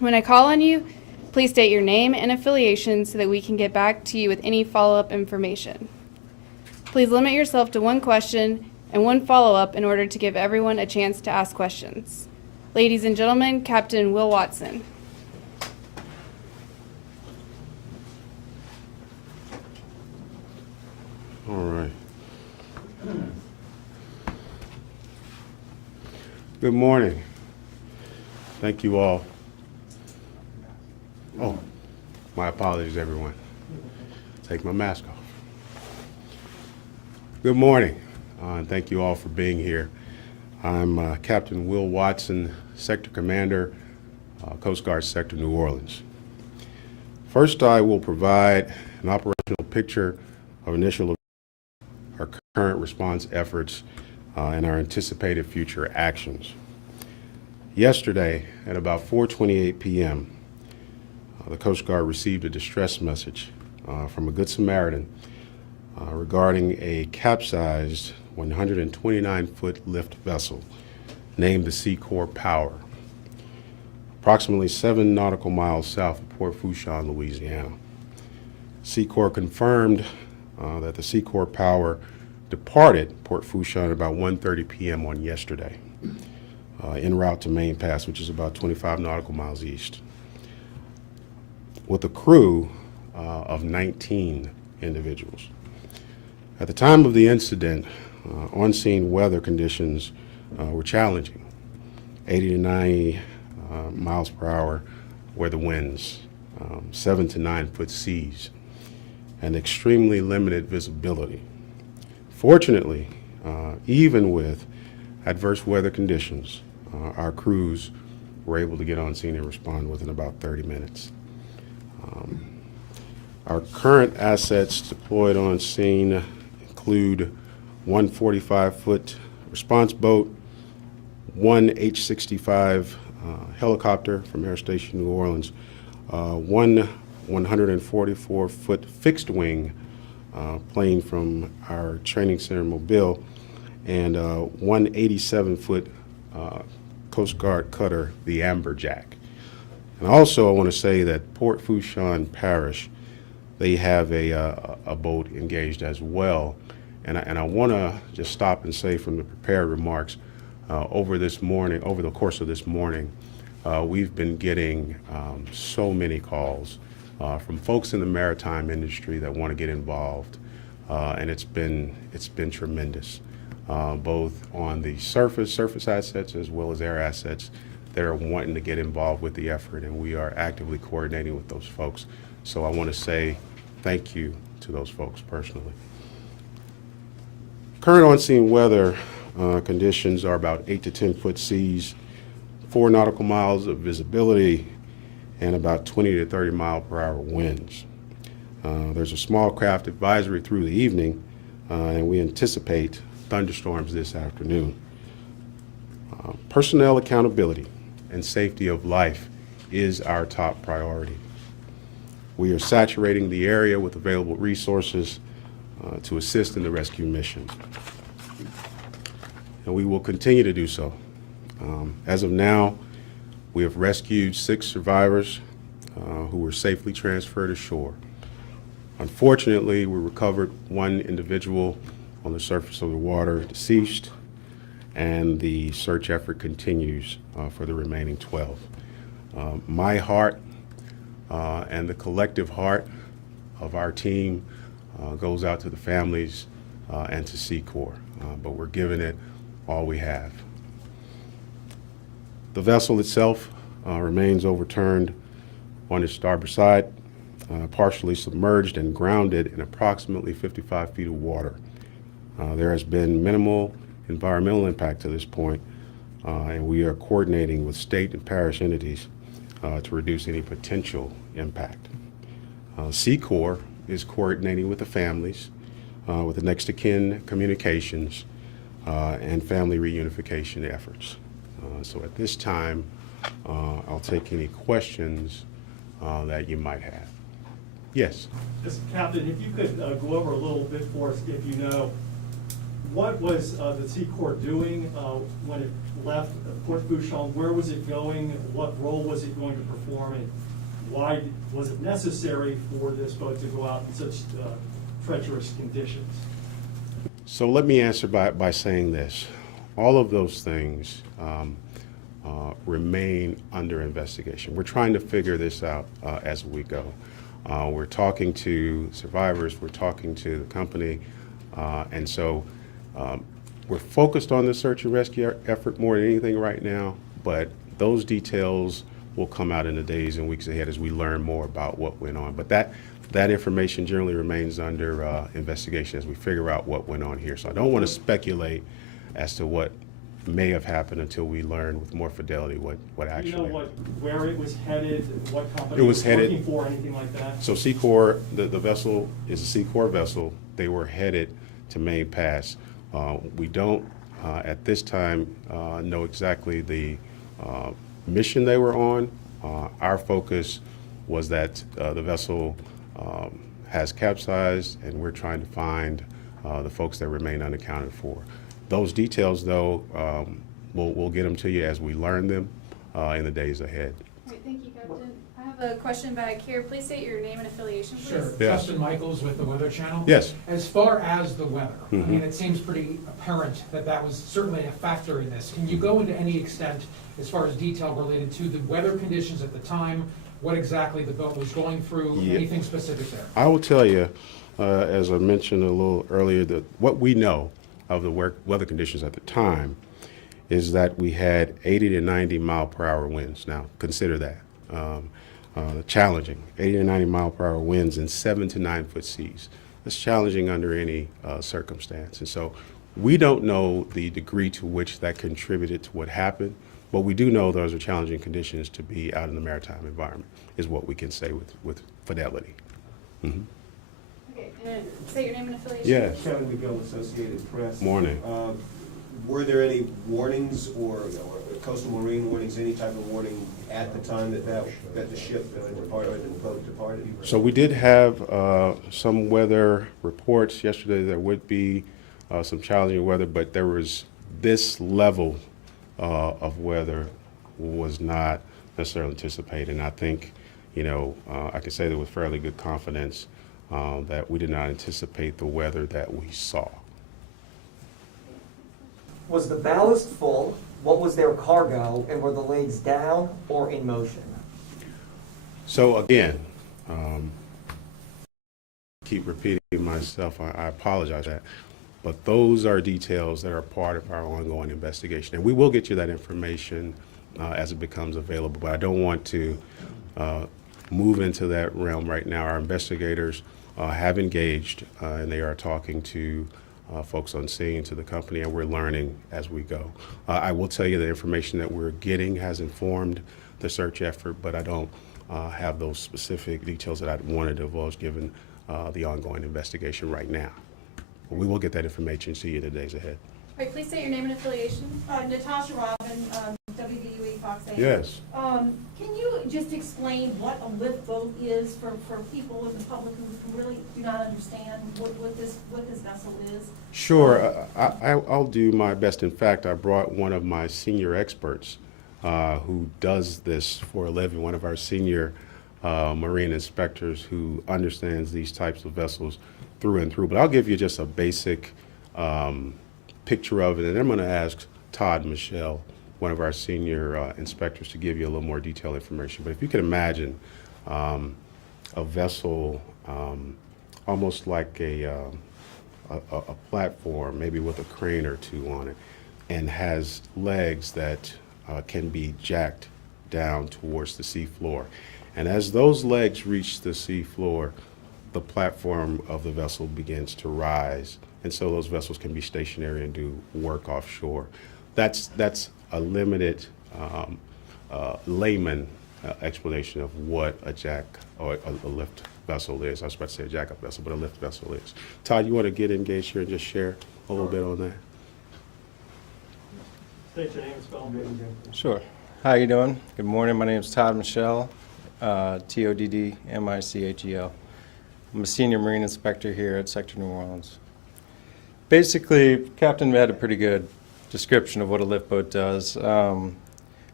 When I call on you, please state your name and affiliation so that we can get back to you with any follow-up information. Please limit yourself to one question and one follow-up in order to give everyone a chance to ask questions. Ladies and gentlemen, Captain Will Watson. All right. Good morning. Thank you all. Oh, my apologies, everyone. Take my mask off. Good morning, and thank you all for being here. I'm Captain Will Watson, Sector Commander, Coast Guard Sector New Orleans. First, I will provide an operational picture of initial our current response efforts and our anticipated future actions. Yesterday, at about 4:28 p.m., the Coast Guard received a distress message from a Good Samaritan regarding a capsized 129-foot lift vessel named the Seacor Power, approximately 7 nautical miles south of Port Fourchon, Louisiana. Seacor confirmed that the Seacor Power departed Port Fourchon at about 1:30 p.m. on yesterday, en route to Main Pass, which is about 25 nautical miles east, with a crew of 19 individuals. At the time of the incident, on-scene weather conditions were challenging. 80 to 90 miles per hour were the winds, 7 to 9 foot seas, and extremely limited visibility. Fortunately, even with adverse weather conditions, our crews were able to get on scene and respond within about 30 minutes. Our current assets deployed on scene include one 45-foot response boat, one H-65 helicopter from Air Station New Orleans, one 144-foot fixed-wing plane from our training center Mobile, and one 87-foot Coast Guard cutter, the Amberjack. And also I want to say that Port Fourchon Parish, they have a boat engaged as well. And I want to just stop and say from the prepared remarks, over the course of this morning, we've been getting so many calls from folks in the maritime industry that want to get involved, and it's been tremendous, both on the surface assets as well as air assets that are wanting to get involved with the effort, and we are actively coordinating with those folks. So I want to say thank you to those folks personally. Current on-scene weather conditions are about 8 to 10 foot seas, 4 nautical miles of visibility, and about 20 to 30 mile per hour winds. There's a small craft advisory through the evening, and we anticipate thunderstorms this afternoon. Personnel accountability and safety of life is our top priority. We are saturating the area with available resources to assist in the rescue mission, and we will continue to do so. As of now, we have rescued 6 survivors who were safely transferred ashore. Unfortunately, we recovered 1 individual on the surface of the water deceased, and the search effort continues for the remaining 12. My heart and the collective heart of our team goes out to the families and to Seacor, but we're giving it all we have. The vessel itself remains overturned on its starboard side, partially submerged and grounded in approximately 55 feet of water. There has been minimal environmental impact to this point, and we are coordinating with state and parish entities to reduce any potential impact. Seacor is coordinating with the families, with the next of kin communications, and family reunification efforts. So at this time, I'll take any questions that you might have. Yes? Yes, Captain, if you could go over a little bit for us, if you know, what was the Seacor doing when left Port Fourchon, where was it going? What role was it going to perform? And why was it necessary for this boat to go out in such treacherous conditions? So let me answer by saying this. All of those things remain under investigation. We're trying to figure this out as we go. We're talking to survivors, we're talking to the company, and so we're focused on the search and rescue effort more than anything right now, but those details will come out in the days and weeks ahead as we learn more about what went on. But that information generally remains under investigation as we figure out what went on here. So I don't want to speculate as to what may have happened until we learn with more fidelity what actually Do you know where it was headed, what company it was headed looking for, anything like that? So Seacor, the vessel is a Seacor vessel. They were headed to Main Pass. We don't, at this time, know exactly the mission they were on. Our focus was that the vessel has capsized, and we're trying to find the folks that remain unaccounted for. Those details, though, we'll get them to you as we learn them in the days ahead. Great, thank you, Captain. I have a question back here. Please state your name and affiliation, please. Sure. Yes. Justin Michaels with the Weather Channel. Yes. As far as the weather, I Mhm. mean, it seems pretty apparent that that was certainly a factor in this. Can you go into any extent as far as detail related to the weather conditions at the time, what exactly the boat was going through, Yeah. anything specific there? I will tell you, as I mentioned a little earlier, that what we know of the weather conditions at the time is that we had 80 to 90 mile per hour winds. Now, consider that. Challenging, 80 to 90 mile per hour winds and 7 to 9 foot seas. That's challenging under any circumstance. And so we don't know the degree to which that contributed to what happened, but we do know those are challenging conditions to be out in the maritime environment, is what we can say with fidelity. Mm-hmm. Okay, and say your name and affiliation. Yes. Kevin McGill, Associated Press. Morning. Were there any warnings or coastal marine warnings, any type of warning at the time that the ship departed, or the boat departed? So we did have some weather reports yesterday. There would be some challenging weather, but there was this level of weather was not necessarily anticipated. And I think, I can say that with fairly good confidence that we did not anticipate the weather that we saw. Was the ballast full? What was their cargo? And were the legs down or in motion? So again, keep repeating myself, I apologize for that, but those are details that are part of our ongoing investigation. And we will get you that information as it becomes available, but I don't want to move into that realm right now. Our investigators have engaged and they are talking to folks on scene, to the company, and we're learning as we go. I will tell you the information that we're getting has informed the search effort, but I don't have those specific details that I'd want to divulge given the ongoing investigation right now. But we will get that information to you in the days ahead. All right, please state your name and affiliation. Natasha Robin, WWL Fox 8. Yes. Can you just explain what a lift boat is for people in the public who really do not understand what this vessel is? Sure, I'll do my best. In fact, I brought one of my senior experts who does this for a living, one of our senior marine inspectors who understands these types of vessels through and through. But I'll give you just a basic picture of it, and I'm going to ask Todd Michelle, one of our senior inspectors, to give you a little more detailed information. But if you can imagine a vessel almost like a platform, maybe with a crane or two on it, and has legs that can be jacked down towards the sea floor. And as those legs reach the sea floor, the platform of the vessel begins to rise. And so those vessels can be stationary and do work offshore. That's a limited layman explanation of what a jack or a lift vessel is. I was about to say a jack-up vessel, but a lift vessel is. Todd, you want to get engaged here and just share a little bit on that? State your name and spell. Sure. How you doing? Good morning. My name is Todd Michel, Toddmichel. I'm a senior marine inspector here at Sector New Orleans. Basically, Captain had a pretty good description of what a lift boat does.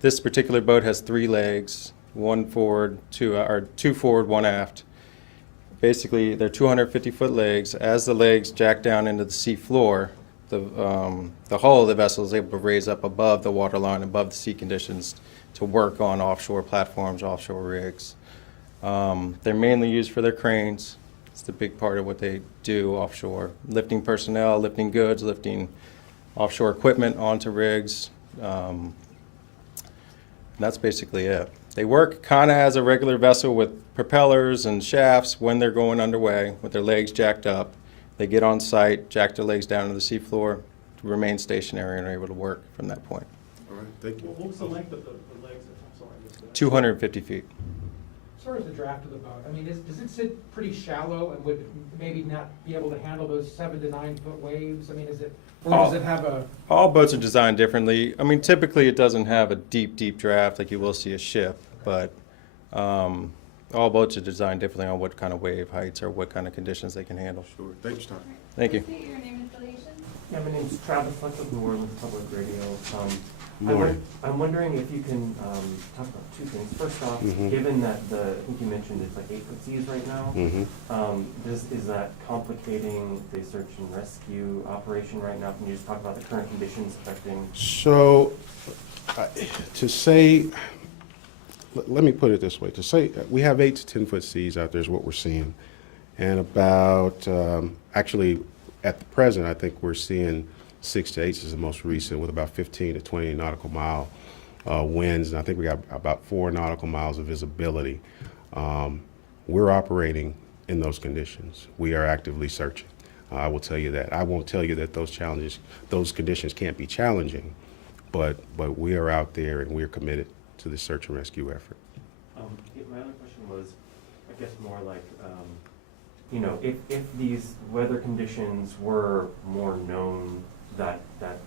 This particular boat has 3 legs, one forward, two forward, one aft. Basically, they're 250-foot legs. As the legs jack down into the sea floor, the hull of the vessel is able to raise up above the waterline, above the sea conditions, to work on offshore platforms, offshore rigs. They're mainly used for their cranes. It's the big part of what they do offshore. Lifting personnel, lifting goods, lifting offshore equipment onto rigs. That's basically it. They work kind of as a regular vessel with propellers and shafts when they're going underway with their legs jacked up. They get on site, jack their legs down to the seafloor, remain stationary, and are able to work from that point. All right, thank you. What was the length of the legs? I'm sorry, I missed that. 250 feet. As far as the draft of the boat, I mean, does it sit pretty shallow and would maybe not be able to handle those 7 to 9 foot waves? I mean, or does it have a? All boats are designed differently. I mean, typically it doesn't have a deep draft like you will see a ship, but all boats are designed differently on what kind of wave heights or what kind of conditions they can handle. Sure, thanks, Tom. Thank you. Please state your name and affiliation. Yeah, my name's Travis Fleck of New Orleans Public Radio. Morning. I'm wondering if you can talk about 2 things. First off, given that I think you mentioned it's like 8-foot seas right now, is that complicating the search and rescue operation right now? Can you just talk about the current conditions affecting? So, to say, let me put it this way. To say we have 8 to 10 foot seas out there is what we're seeing. And about, actually, at the present, I think we're seeing 6 to 8 is the most recent, with about 15 to 20 nautical mile winds. And I think we got about 4 nautical miles of visibility. We're operating in those conditions. We are actively searching. I will tell you that. I won't tell you that those conditions can't be challenging, but we are out there and we're committed to the search and rescue effort. My other question was, I guess more like, if these weather conditions were more known that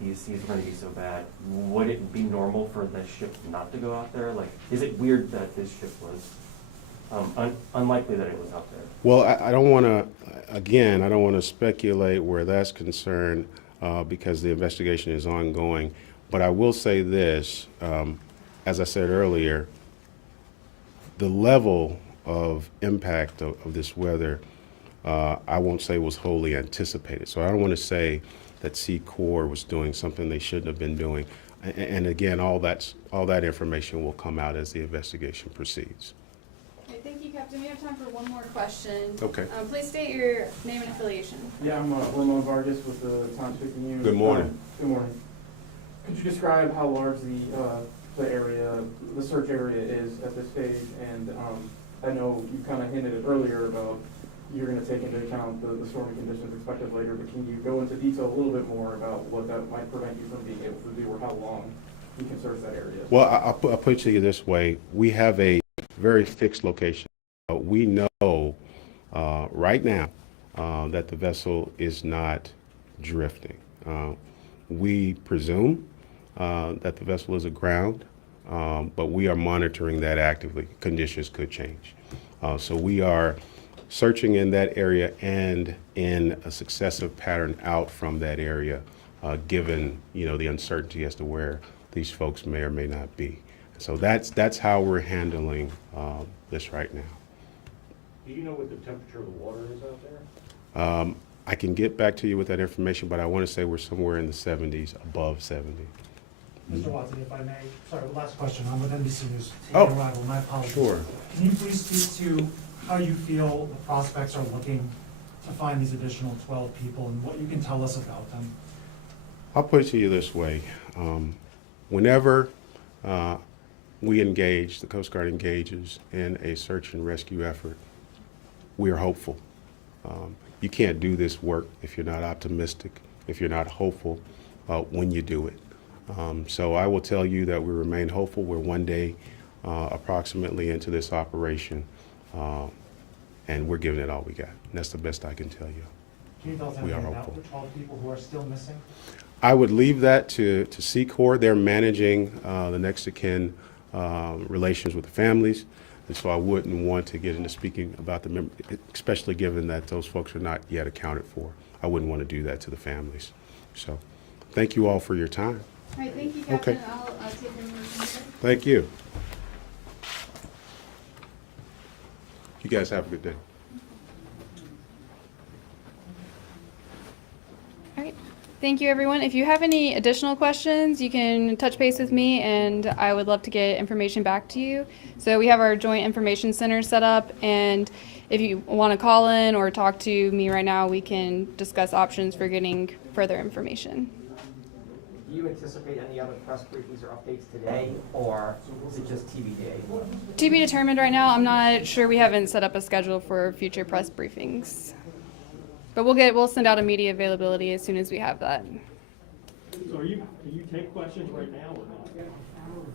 these seas are going to be so bad, would it be normal for the ship not to go out there? Like, is it weird that this ship was unlikely that it was out there? Well, I don't want to, again, I don't want to speculate where that's concerned because the investigation is ongoing. But I will say this, as I said earlier, the level of impact of this weather, I won't say was wholly anticipated. So I don't want to say that Seacor was doing something they shouldn't have been doing. And again, all that information will come out as the investigation proceeds. Okay, thank you, Captain. We have time for one more question. Okay. Please state your name and affiliation. Yeah, I'm Ramon Vargas with the Times-Picayune News. Good morning. Good morning. Could you describe how large the search area is at this stage? And I know you kind of hinted it earlier about you're going to take into account the stormy conditions expected later, but can you go into detail a little bit more about what that might prevent you from being able to do, or how long you can search that area? Well, I'll put it to you this way. We have a very fixed location. We know right now that the vessel is not drifting. We presume that the vessel is aground, but we are monitoring that actively. Conditions could change. So we are searching in that area and in a successive pattern out from that area, given the uncertainty as to where these folks may or may not be. So that's how we're handling this right now. Do you know what the temperature of the water is out there? I can get back to you with that information, but I want to say we're somewhere in the 70s, above 70. Mr. Watson, if I may, sorry, last question. I'm with NBC News. Oh, Taking a rival, my apologies. Sure. Can you please speak to how you feel the prospects are looking to find these additional 12 people and what you can tell us about them? I'll put it to you this way. Whenever we engage, the Coast Guard engages in a search and rescue effort, we are hopeful. You can't do this work if you're not optimistic, if you're not hopeful when you do it. So I will tell you that we remain hopeful. We're one day approximately into this operation, and we're giving it all we got. And that's the best I can tell you. Can you tell us We anything are about hopeful. the 12 people who are still missing? I would leave that to Seacor. They're managing the next of kin relations with the families, and so I wouldn't want to get into speaking about the especially given that those folks are not yet accounted for. I wouldn't want to do that to the families. So thank you all for your time. All right, thank you, Okay. Captain. I'll take them. Thank you. You guys have a good day. All right. Thank you, everyone. If you have any additional questions, you can touch base with me, and I would love to get information back to you. So we have our Joint Information Center set up, and if you want to call in or talk to me right now, we can discuss options for getting further information. Do you anticipate any other press briefings or updates today, or is it just TBD? To be determined right now. I'm not sure. We haven't set up a schedule for future press briefings. But we'll send out a media availability as soon as we have that. So can you take questions right now or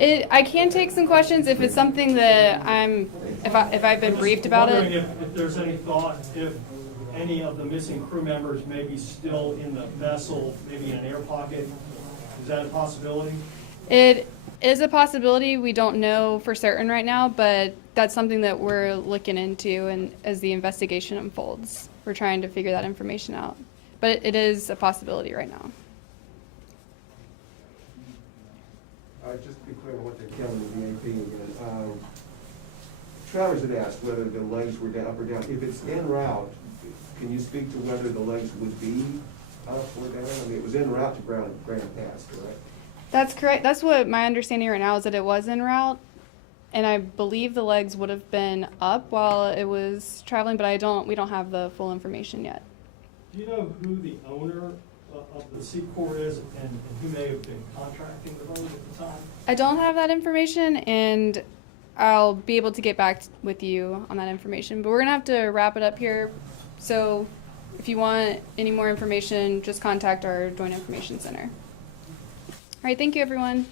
not? I can take some questions if it's something that if I've been briefed about Wondering it. if there's any thought, if any of the missing crew members may be still in the vessel, maybe in an air pocket. Is that a possibility? It is a possibility. We don't know for certain right now, but that's something that we're looking into, and as the investigation unfolds, we're trying to figure that information out. But it is a possibility right now. Just to be clear on what they're telling the AP again. Travers had asked whether the legs were up or down. If it's en route, can you speak to whether the legs would be up or down? I mean, it was en route to Grand Pass, correct? That's correct. That's what my understanding right now is, that it was en route, and I believe the legs would have been up while it was traveling, but we don't have the full information yet. Do you know who the owner of the Seacor is and who may have been contracting the boat at the time? I don't have that information, and I'll be able to get back with you on that information. But we're gonna have to wrap it up here. So if you want any more information, just contact our Joint Information Center. All right, thank you, everyone.